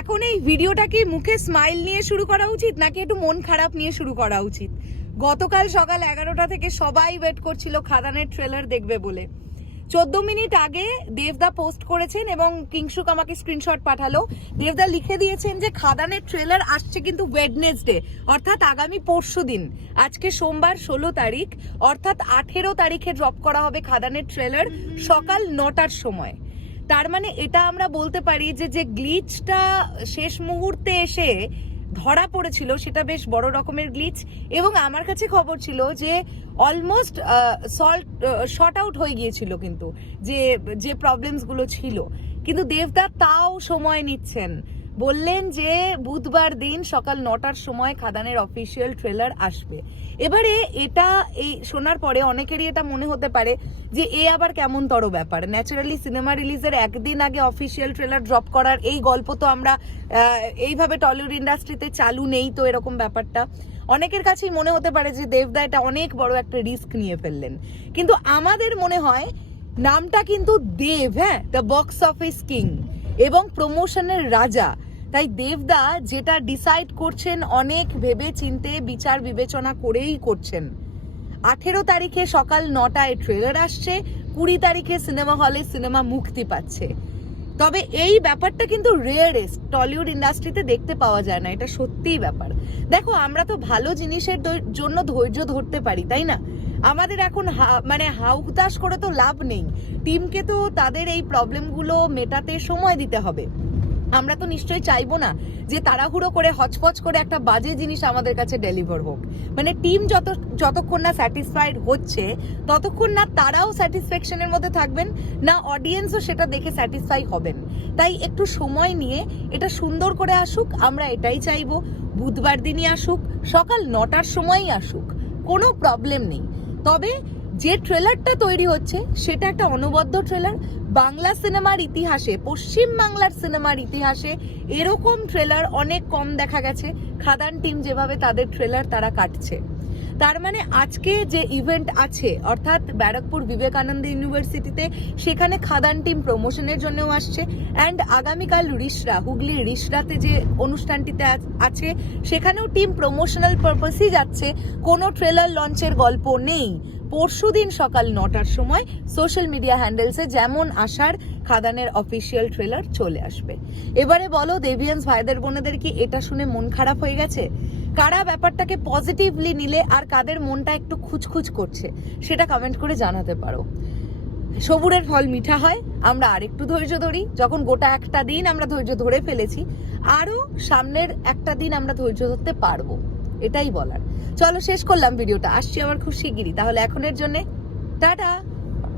এখন এই ভিডিওটা কি মুখে স্মাইল নিয়ে শুরু করা উচিত, নাকি একটু মন খারাপ নিয়ে শুরু করা উচিত? গতকাল সকাল এগারোটা থেকে সবাই ওয়েট করছিল খাদানের ট্রেলার দেখবে বলে। চোদ্দ মিনিট আগে দেবদা পোস্ট করেছেন এবং কিংশুক আমাকে স্ক্রিনশট পাঠালো। দেবদা লিখে দিয়েছেন যে, খাদানের ট্রেলার আসছে কিন্তু ওয়েডনেসডে অর্থাৎ আগামী পরশু দিন। আজকে সোমবার ষোলো তারিখ, অর্থাৎ আঠেরো তারিখে ড্রপ করা হবে খাদানের ট্রেলার সকাল নটার সময়। তার মানে এটা আমরা বলতে পারি যে যে গ্লিচটা শেষ মুহূর্তে এসে ধরা পড়েছিল, সেটা বেশ বড় রকমের গ্লিচ। এবং আমার কাছে খবর ছিল যে অলমোস্ট সল্ট শর্ট আউট হয়ে গিয়েছিল কিন্তু, যে যে প্রবলেমসগুলো ছিল। কিন্তু দেবদা তাও সময় নিচ্ছেন। বললেন যে বুধবার দিন সকাল নটার সময় খাদানের অফিসিয়াল ট্রেলার আসবে। এবারে এটা এই শোনার পরে অনেকেরই এটা মনে হতে পারে যে এ আবার কেমন তর ব্যাপার। ন্যাচারালি সিনেমা রিলিজের একদিন আগে অফিসিয়াল ট্রেলার ড্রপ করার এই গল্প তো আমরা এইভাবে টলিউড ইন্ডাস্ট্রিতে চালু নেই তো এরকম ব্যাপারটা। অনেকের কাছেই মনে হতে পারে যে দেবদা এটা অনেক বড় একটা রিস্ক নিয়ে ফেললেন। কিন্তু আমাদের মনে হয় নামটা কিন্তু দেব হ্যাঁ? দ্য বক্স অফিস কিং এবং প্রমোশনের রাজা। তাই দেবদা যেটা ডিসাইড করছেন অনেক ভেবে চিনতে বিচার বিবেচনা করেই করছেন। আঠেরো তারিখে সকাল নটায় ট্রেলার আসছে, কুড়ি তারিখে সিনেমা হলে সিনেমা মুক্তি পাচ্ছে। তবে এই ব্যাপারটা কিন্তু রেয়ারেস্ট টলিউড ইন্ডাস্ট্রিতে দেখতে পাওয়া যায় না, এটা সত্যিই ব্যাপার। দেখো, আমরা তো ভালো জিনিসের জন্য ধৈর্য ধরতে পারি, তাই না? আমাদের এখন মানে হাউতাস করে তো লাভ নেই। টিমকে তো তাদের এই প্রবলেমগুলো মেটাতে সময় দিতে হবে। আমরা তো নিশ্চয়ই চাইব না যে তাড়াহুড়ো করে হচপচ করে একটা বাজে জিনিস আমাদের কাছে ডেলিভার হোক। মানে টিম যত, যতক্ষণ না স্যাটিসফাইড হচ্ছে, ততক্ষণ না তারাও স্যাটিসফ্যাকশনের মধ্যে থাকবেন, না অডিয়েন্সও সেটা দেখে স্যাটিসফাই হবেন। তাই একটু সময় নিয়ে এটা সুন্দর করে আসুক, আমরা এটাই চাইব। বুধবার দিনই আসুক, সকাল নটার সময়ই আসুক, কোনো প্রবলেম নেই। তবে যে ট্রেলারটা তৈরি হচ্ছে, সেটা একটা অনবদ্য ট্রেলার বাংলা সিনেমার ইতিহাসে, পশ্চিম বাংলার সিনেমার ইতিহাসে এরকম ট্রেলার অনেক কম দেখা গেছে। খাদান টিম যেভাবে তাদের ট্রেলার তারা কাটছে। তার মানে আজকে যে ইভেন্ট আছে, অর্থাৎ ব্যারাকপুর বিবেকানন্দ ইউনিভার্সিটিতে, সেখানে খাদান টিম প্রমোশনের জন্যও আসছে। অ্যান্ড আগামীকাল রিসরা, হুগলির রিসরাতে যে অনুষ্ঠানটিতে আছে, সেখানেও টিম প্রমোশনাল পারপাসই যাচ্ছে। কোনো ট্রেলার লঞ্চের গল্প নেই। পরশুদিন সকাল নটার সময় সোশ্যাল মিডিয়া হ্যান্ডেলসে যেমন আসার খাদানের অফিসিয়াল ট্রেলার চলে আসবে। এবারে বলো দেভিয়ান্স ভাইদের বোনেদের কি এটা শুনে মন খারাপ হয়ে গেছে? কারা ব্যাপারটাকে পজিটিভলি নিলে আর কাদের মনটা একটু খুচখুচ করছে, সেটা কমেন্ট করে জানাতে পারো। সবুরের ফল মিঠা হয়, আমরা আরেকটু ধৈর্য ধরি। যখন গোটা একটা দিন আমরা ধৈর্য ধরে ফেলেছি, আরও সামনের একটা দিন আমরা ধৈর্য ধরতে পারব, এটাই বলার। চলো শেষ করলাম ভিডিওটা, আসছি আবার খুব শিগগিরই তাহলে এখনের জন্য, টাটা!